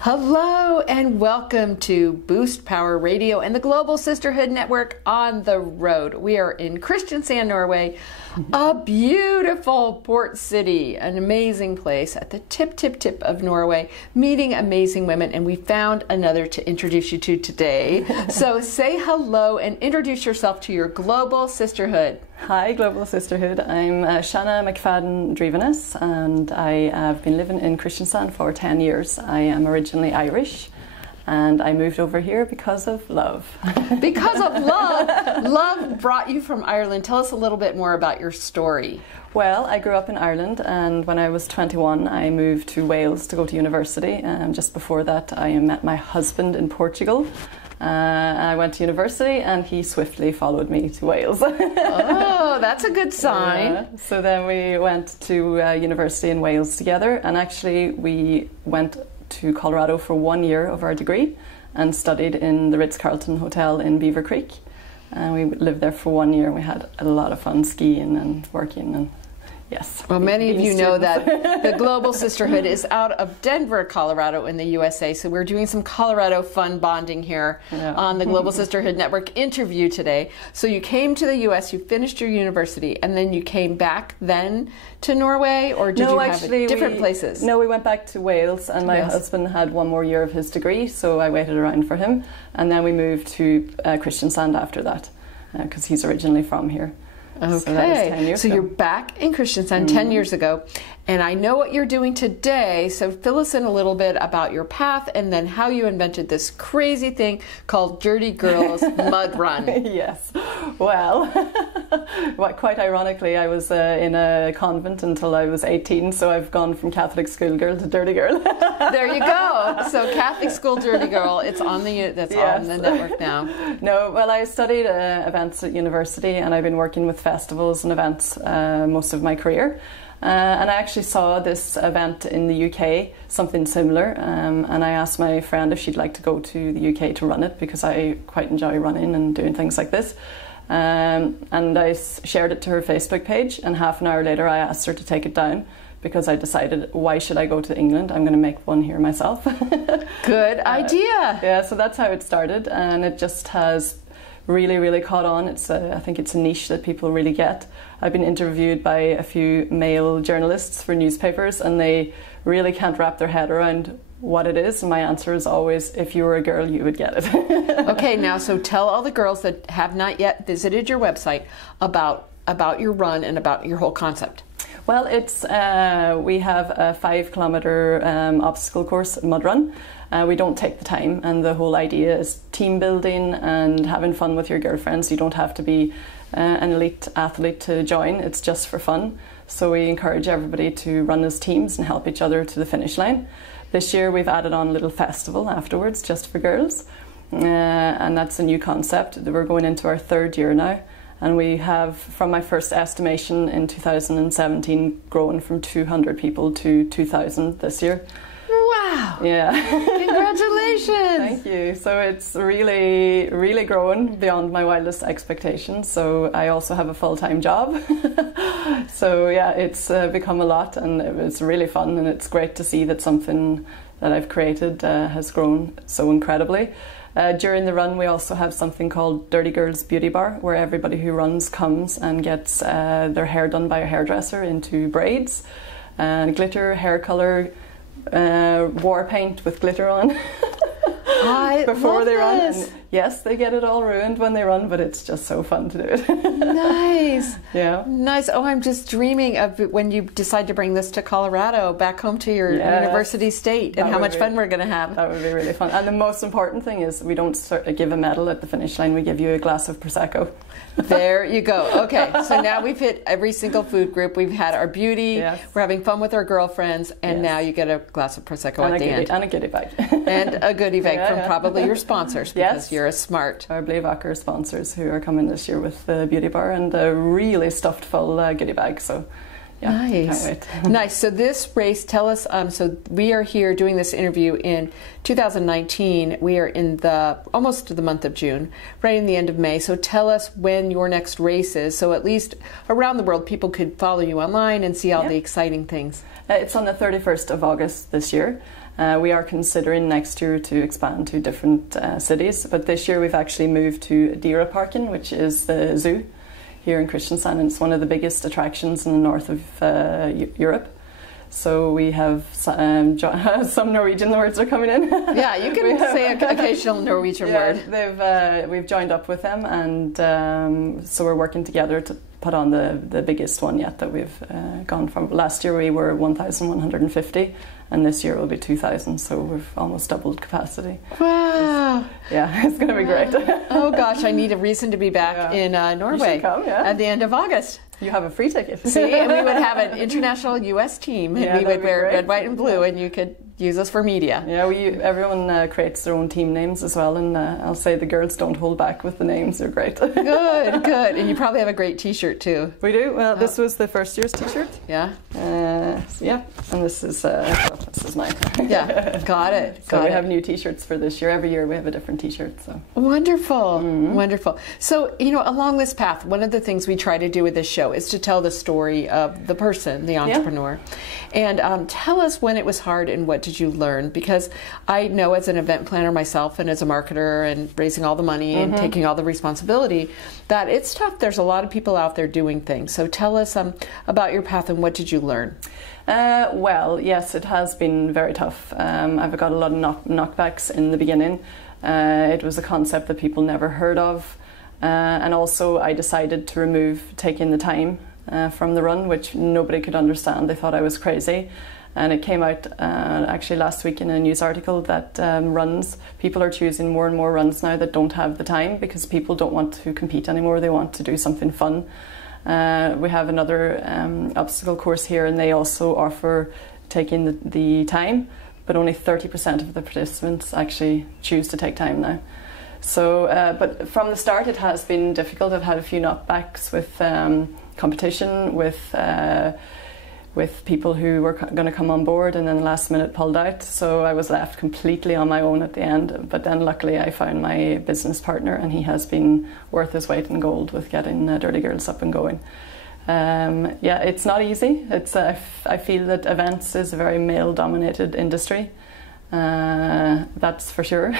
Hello and welcome to Boost Power Radio and the Global Sisterhood Network on the road. We are in Kristiansand, Norway, a beautiful port city, an amazing place at the tip of Norway, meeting amazing women, and we found another to introduce you to today. So say hello and introduce yourself to your Global Sisterhood. Hi, Global Sisterhood. I'm Shanna McFadden Drivenes, and I have been living in Kristiansand for 10 years. I am originally Irish, and I moved over here because of love. Because of love? Love brought you from Ireland. Tell us a little bit more about your story. Well, I grew up in Ireland, and when I was 21, I moved to Wales to go to university. Just before that, I met my husband in Portugal. I went to university and he swiftly followed me to Wales. Oh, that's a good sign. Yeah. So then we went to university in Wales together, and actually we went to Colorado for 1 year of our degree and studied in the Ritz-Carlton Hotel in Beaver Creek. And we lived there for 1 year and we had a lot of fun skiing and working and yes. Well, many of you know that the Global Sisterhood is out of Denver, Colorado in the USA. So we're doing some Colorado fun bonding here on the Global Sisterhood Network interview today. So you came to the US, you finished your university, and then you came back then to Norway, or did you have it different places? No, we went back to Wales, and my husband had 1 more year of his degree, so I waited around for him. And then we moved to Kristiansand after that, because he's originally from here. Okay, so you're back in Kristiansand 10 years ago, and I know what you're doing today, so fill us in a little bit about your path and then how you invented this crazy thing called Dirty Girls Mud Run. Yes, well, quite ironically, I was in a convent until I was 18, so I've gone from Catholic schoolgirl to dirty girl. There you go. So Catholic school dirty girl, it's on the on the network now. No, well, I studied events at university, and I've been working with festivals and events most of my career. And I actually saw this event in the UK, something similar, and I asked my friend if she'd like to go to the UK to run it, because I quite enjoy running and doing things like this. And I shared it to her Facebook page, and half an hour later I asked her to take it down, because I decided, why should I go to England? I'm going to make one here myself. Good idea. Yeah, so that's how it started, and it just has really caught on. It's I think it's a niche that people really get. I've been interviewed by a few male journalists for newspapers, and they really can't wrap their head around what it is. And my answer is always, if you were a girl, you would get it. Okay, now so tell all the girls that have not yet visited your website about your run and about your whole concept. Well, it's we have a 5-kilometer obstacle course mud run. We don't take the time, and the whole idea is team building and having fun with your girlfriends. You don't have to be an elite athlete to join, it's just for fun. So we encourage everybody to run as teams and help each other to the finish line. This year we've added on a little festival afterwards just for girls, and that's a new concept. We're going into our 3rd year now, and we have, from my first estimation in 2017, grown from 200 people to 2,000 this year. Wow! Yeah. Congratulations! Thank you. So it's really grown beyond my wildest expectations. So I also have a full-time job. So yeah, it's become a lot, and it's really fun, and it's great to see that something that I've created has grown so incredibly. During the run, we also have something called Dirty Girls Beauty Bar, where everybody who runs comes and gets their hair done by a hairdresser into braids, and glitter, hair colour, war paint with glitter on before they run. And yes, they get it all ruined when they run, but it's just so fun to do it. Nice. Yeah. Nice. Oh, I'm just dreaming of when you decide to bring this to Colorado, back home to your university state, and how much fun we're going to have. That would be really fun. And the most important thing is we don't give a medal at the finish line, we give you a glass of Prosecco. There you go. Okay, so now we've hit every single food group. We've had our beauty, we're having fun with our girlfriends, and now you get a glass of Prosecco at the end. And a goodie bag. And a goodie bag from probably your sponsors, because you're a smart. Our Blevaker sponsors who are coming this year with the beauty bar and a really stuffed full goodie bag. So yeah, nice. Can't wait. Nice. So this race, tell us, so we are here doing this interview in 2019. We are in almost the month of June, right in the end of May. So tell us when your next race is, so at least around the world people could follow you online and see all the exciting things. It's on the 31st of August this year. We are considering next year to expand to different cities, but this year we've actually moved to Dýraparken, which is the zoo here in Kristiansand, and it's one of the biggest attractions in the north of Europe. So we have some Norwegian words are coming in. Yeah, you can say an occasional Norwegian word. We've joined up with them, and so we're working together to put on the biggest one yet that we've gone from. Last year we were 1,150, and this year it will be 2,000, so we've almost doubled capacity. Wow. It's going to be great. Oh gosh, I need a reason to be back in Norway. You should come, at the end of August. You have a free ticket. See, and we would have an international U.S. team, and we would wear red, white, and blue, and you could use us for media. Yeah, everyone creates their own team names as well, and I'll say the girls don't hold back with the names. They're great. Good, good. And you probably have a great T-shirt too. We do. Well, this was the first year's T-shirt. Yeah. Yeah, and this is mine. Yeah, got it. So we have new T-shirts for this year. Every year we have a different T-shirt. So wonderful, wonderful. So along this path, one of the things we try to do with this show is to tell the story of the person, the entrepreneur, and tell us when it was hard and what did you learn? Because I know as an event planner myself and as a marketer and raising all the money and taking all the responsibility that it's tough. There's a lot of people out there doing things. So tell us about your path and what did you learn? Well, yes, it has been very tough. I've got a lot of knockbacks in the beginning. It was a concept that people never heard of. And also I decided to remove taking the time from the run, which nobody could understand. They thought I was crazy. And it came out actually last week in a news article that people are choosing more and more runs now that don't have the time because people don't want to compete anymore. They want to do something fun. We have another obstacle course here, and they also offer taking the time, but only 30% of the participants actually choose to take time now. So, but from the start it has been difficult. I've had a few knockbacks with competition, with people who were going to come on board and then last minute pulled out. So I was left completely on my own at the end. But then luckily I found my business partner, and he has been worth his weight in gold with getting Dirty Girls up and going. Yeah, it's not easy. I feel that events is a very male-dominated industry. That's for sure,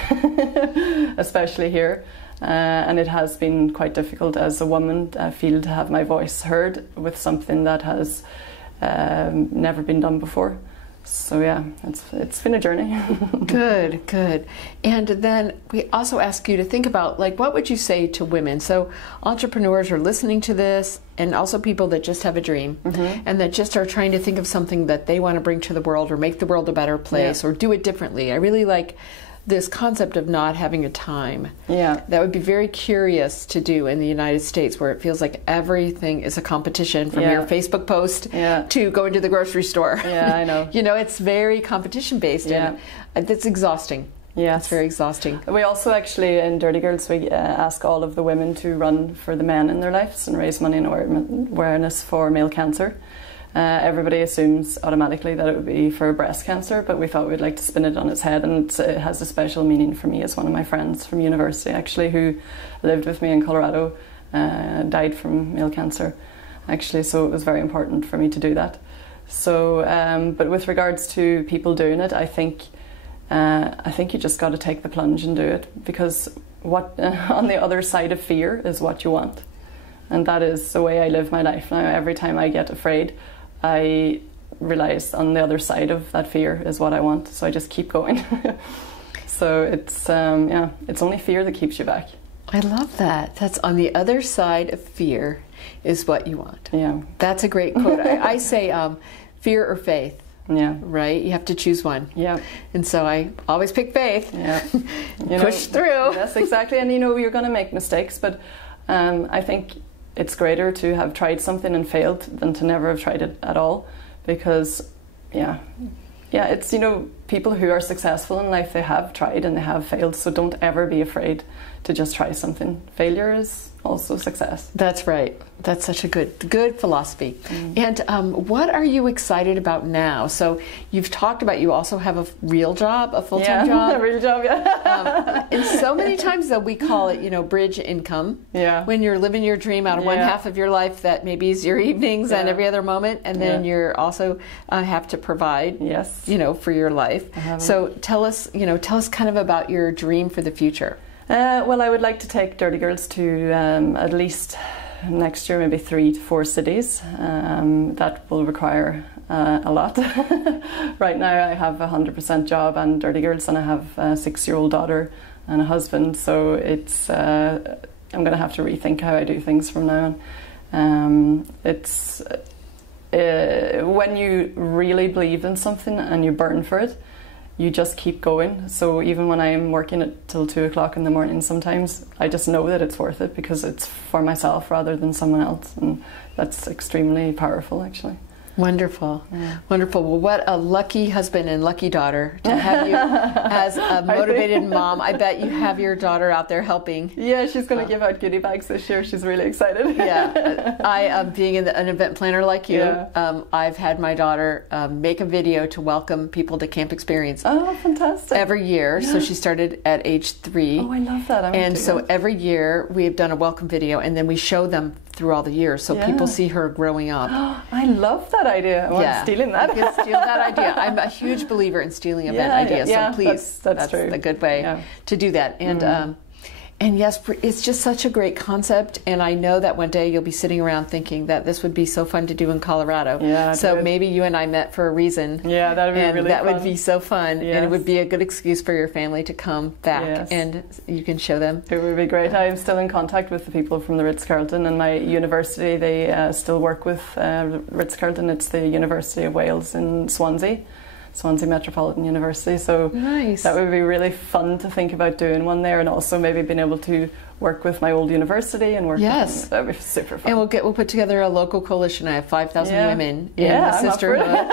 especially here. And it has been quite difficult as a woman, I feel, to have my voice heard with something that has never been done before. So yeah, it's been a journey. Good. And then we also ask you to think about, like, what would you say to women? So entrepreneurs are listening to this, and also people that just have a dream and that just are trying to think of something that they want to bring to the world or make the world a better place or do it differently. I really like this concept of not having a time. Yeah. That would be very curious to do in the United States, where it feels like everything is a competition, from your Facebook post to going to the grocery store. Yeah, I know. It's very competition based, and it's exhausting. Yeah, it's very exhausting. We also actually, in Dirty Girls, we ask all of the women to run for the men in their lives and raise money and awareness for male cancer. Everybody assumes automatically that it would be for breast cancer, but we thought we'd like to spin it on its head, and it has a special meaning for me, as one of my friends from university, actually, who lived with me in Colorado, died from male cancer, actually, so it was very important for me to do that. So, but with regards to people doing it, I think you just got to take the plunge and do it, because what on the other side of fear is what you want, and that is the way I live my life now. Every time I get afraid, I realize on the other side of that fear is what I want, so I just keep going. So it's it's only fear that keeps you back. I love that. That's on the other side of fear is what you want. Yeah, that's a great quote. I say fear or faith. Yeah, right. You have to choose one. Yeah, and so I always pick faith. Yeah, push through. Yes, exactly. And you're going to make mistakes, but I think it's greater to have tried something and failed than to never have tried it at all, because it's people who are successful in life, they have tried and they have failed, so don't ever be afraid to just try something. Failure is also success. That's right. That's such a good philosophy. And what are you excited about now? So you've talked about you also have a real job, a full-time job. A real job, yeah. And so many times though we call it, bridge income. Yeah. When you're living your dream out of one half of your life that maybe is your evenings and every other moment, and then you're also have to provide, for your life. So tell us kind of about your dream for the future. Well, I would like to take Dirty Girls to at least next year, maybe 3 to 4 cities. That will require a lot. Right now I have a 100% job and Dirty Girls, and I have a 6-year-old daughter and a husband, so it's I'm going to have to rethink how I do things from now on. It's when you really believe in something and you burn for it, you just keep going. So even when I'm working it till 2 o'clock in the morning, sometimes I just know that it's worth it because it's for myself rather than someone else, and that's extremely powerful, actually. Wonderful. Yeah. Wonderful. Well, what a lucky husband and lucky daughter to have you as a motivated mom. I bet you have your daughter out there helping. Yeah, she's going to give out goodie bags this year. She's really excited. Yeah. I, being an event planner like you, I've had my daughter make a video to welcome people to Camp Experience. Oh, fantastic. Every year. So she started at age 3. Oh, I love that. And so every year we've done a welcome video, and then we show them through all the years, so people see her growing up. I love that idea. I'm stealing that. You can steal that idea. I'm a huge believer in stealing event ideas, so please, that's true. a good way to do that. And yes, it's just such a great concept, and I know that one day you'll be sitting around thinking that this would be so fun to do in Colorado. Yeah, so maybe you and I met for a reason. Yeah, that would be really fun. That would be so fun, and it would be a good excuse for your family to come back, and you can show them. It would be great. I'm still in contact with the people from the Ritz-Carlton, and my university, they still work with Ritz-Carlton. It's the University of Wales in Swansea Metropolitan University, so that would be really fun to think about doing one there, and also maybe being able to work with my old university and work with them. That would be super fun. And we'll put together a local coalition. I have 5,000 women in the sisterhood,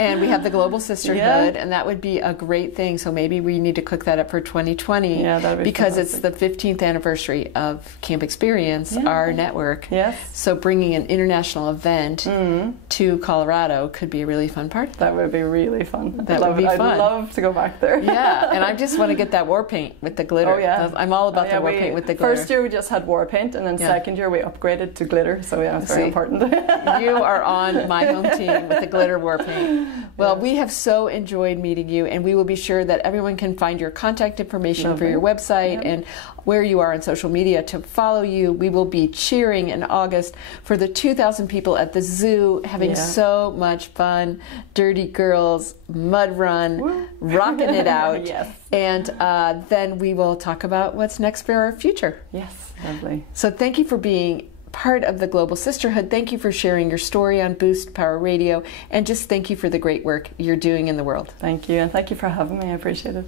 and we have the Global Sisterhood, and that would be a great thing. So maybe we need to cook that up for 2020, because it's the 15th anniversary of Camp Experience, our network. So bringing an international event to Colorado could be a really fun part. That would be really fun. That would be fun. I'd love to go back there. And I just want to get that war paint with the glitter. I'm all about the war paint with the glitter. First year we just had war paint, and then second year we upgraded to glitter, so it's very important. You are on my home team with the glitter war paint. Well, we have so enjoyed meeting you, and we will be sure that everyone can find your contact information for your website and where you are on social media to follow you. We will be cheering in August for the 2,000 people at the zoo, having so much fun. Dirty Girls, mud run, rocking it out. And then we will talk about what's next for our future. Yes, lovely. So thank you for being part of the Global Sisterhood. Thank you for sharing your story on Boost Power Radio, and just thank you for the great work you're doing in the world. Thank you, and thank you for having me. I appreciate it.